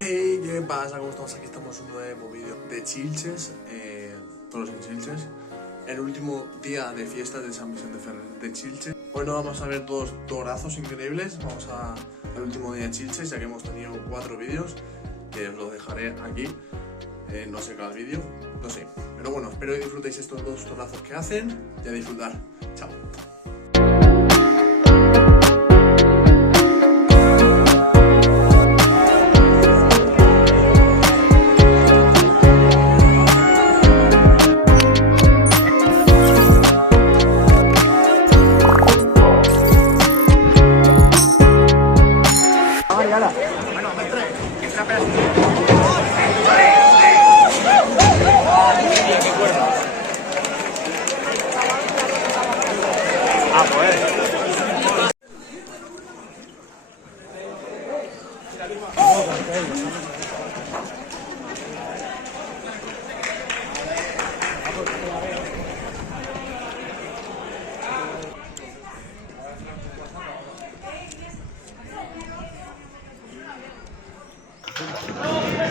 Hey, ¿qué pasa? ¿Cómo estamos? Aquí estamos en un nuevo vídeo de Chilches, todos en Chilches. El último día de fiestas de San Vicente Ferrer de Chilches. Hoy no vamos a ver dos torazos increíbles, vamos al último día de Chilches, ya que hemos tenido 4 vídeos, que os los dejaré aquí. No sé cada vídeo, no sé. Pero bueno, espero que disfrutéis estos 2 torazos que hacen y a disfrutar. Chao.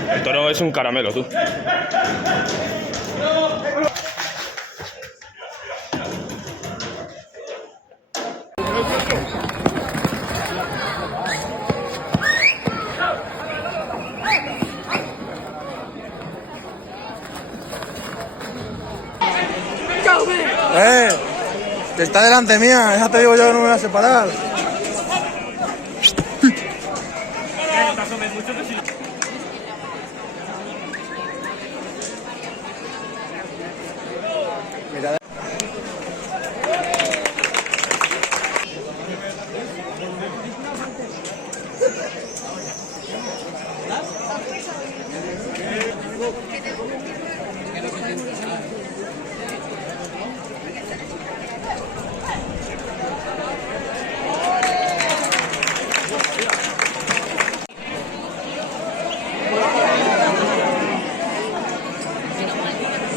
El toro es un caramelo, tú. Que está delante mía, ya te digo yo que no me voy a separar. Mira.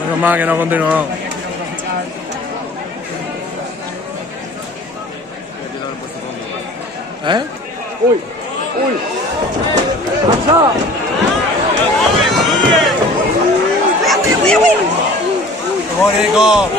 Menos mal que no ha continuado. ¿Eh? ¡Uy! ¡Uy! ¡Pasa! ¡Muy rico!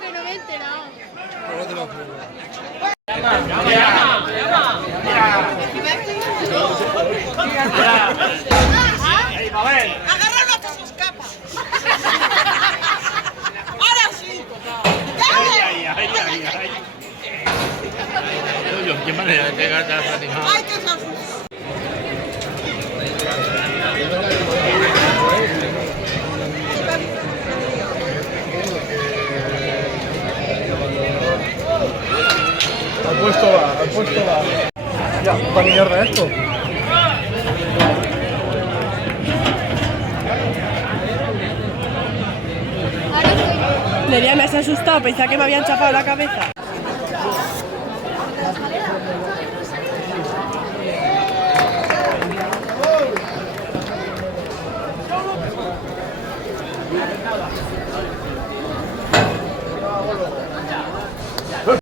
Que no me he enterado. Agárralo hasta se escapa. Ahora sí. ¿Qué manera de pegarte a las animales? Ay, que se asusta. Al puesto va. Ya, ¿para mierda esto? Nerea, me has asustado, pensaba que me habían chapado la cabeza.